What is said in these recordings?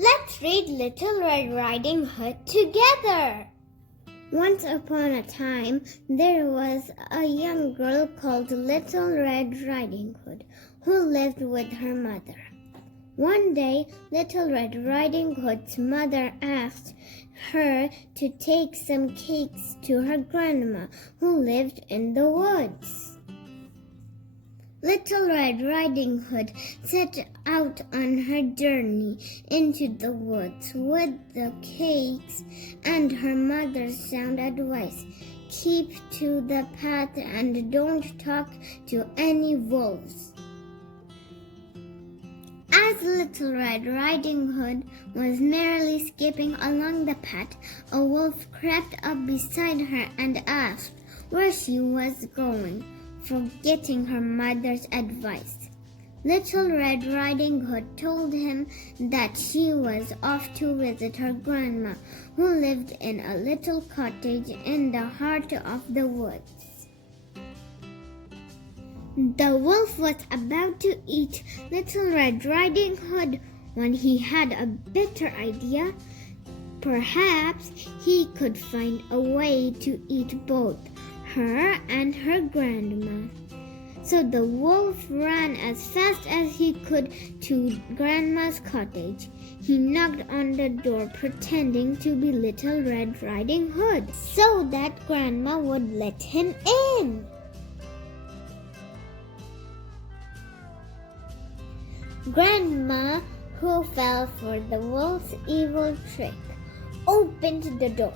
Let's read Little Red Riding Hood together. Once upon a time, there was a young girl called Little Red Riding Hood who lived with her mother. One day, Little Red Riding Hood's mother asked her to take some cakes to her grandma who lived in the woods. Little Red Riding Hood set out on her journey into the woods with the cakes and her mother's sound advice. Keep to the path and don't talk to any wolves. As Little Red Riding Hood was merrily skipping along the path, a wolf crept up beside her and asked where she was going, forgetting her mother's advice. Little Red Riding Hood told him that she was off to visit her grandma, who lived in a little cottage in the heart of the woods. The wolf was about to eat Little Red Riding Hood when he had a better idea. Perhaps he could find a way to eat both her and her grandma. So the wolf ran as fast as he could to Grandma's cottage. He knocked on the door pretending to be Little Red Riding Hood so that Grandma would let him in. Grandma, who fell for the wolf's evil trick, opened the door.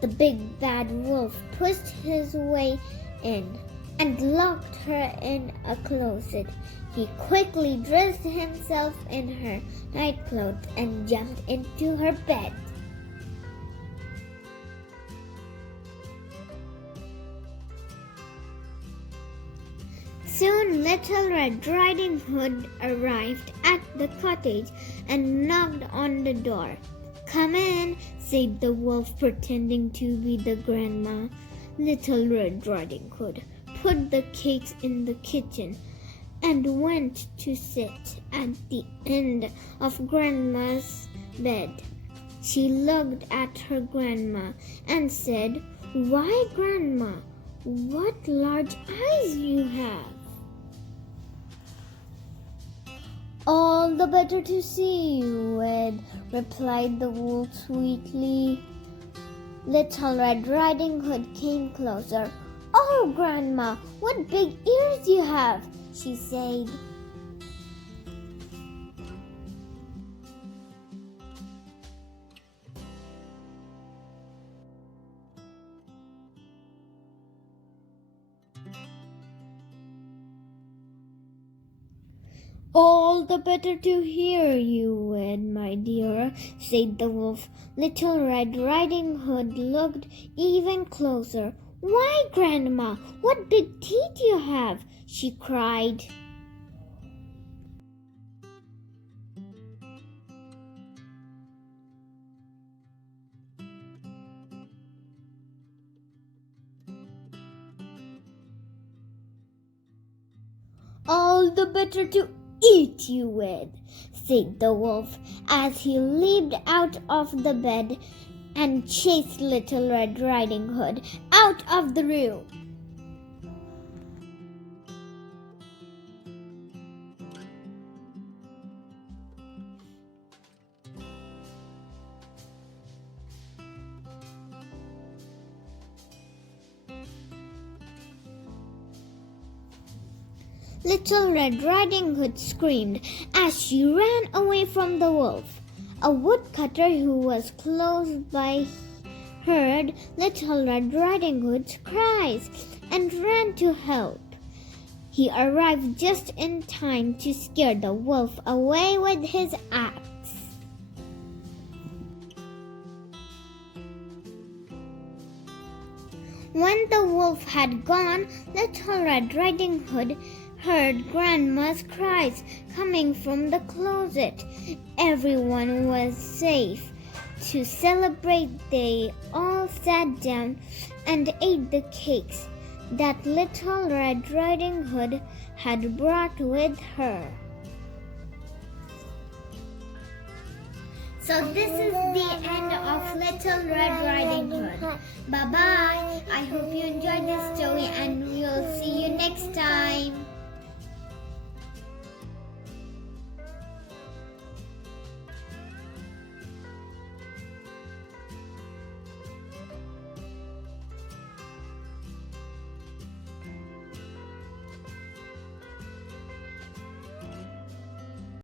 The big bad wolf pushed his way in and locked her in a closet. He quickly dressed himself in her nightclothes and jumped into her bed. Soon Little Red Riding Hood arrived at the cottage and knocked on the door. "Come in," said the wolf, pretending to be the grandma. Little Red Riding Hood put the cakes in the kitchen and went to sit at the end of Grandma's bed. She looked at her grandma and said, "Why, Grandma, what large eyes you have!" "All the better to see you with," replied the wolf sweetly. Little Red Riding Hood came closer. "Oh, Grandma, what big ears you have," she said. "All the better to hear you with, my dear," said the wolf. Little Red Riding Hood looked even closer. "Why, Grandma, what big teeth you have!" she cried. "All the better to eat you with," said the wolf, as he leaped out of the bed and chased Little Red Riding Hood out of the room. Little Red Riding Hood screamed as she ran away from the wolf. A woodcutter who was close by heard Little Red Riding Hood's cries and ran to help. He arrived just in time to scare the wolf away with his axe. When the wolf had gone, Little Red Riding Hood heard Grandma's cries coming from the closet. Everyone was safe. To celebrate, they all sat down and ate the cakes that Little Red Riding Hood had brought with her. So this is the end of Little Red Riding Hood. Bye-bye. I hope you enjoyed this story and we'll see you next time.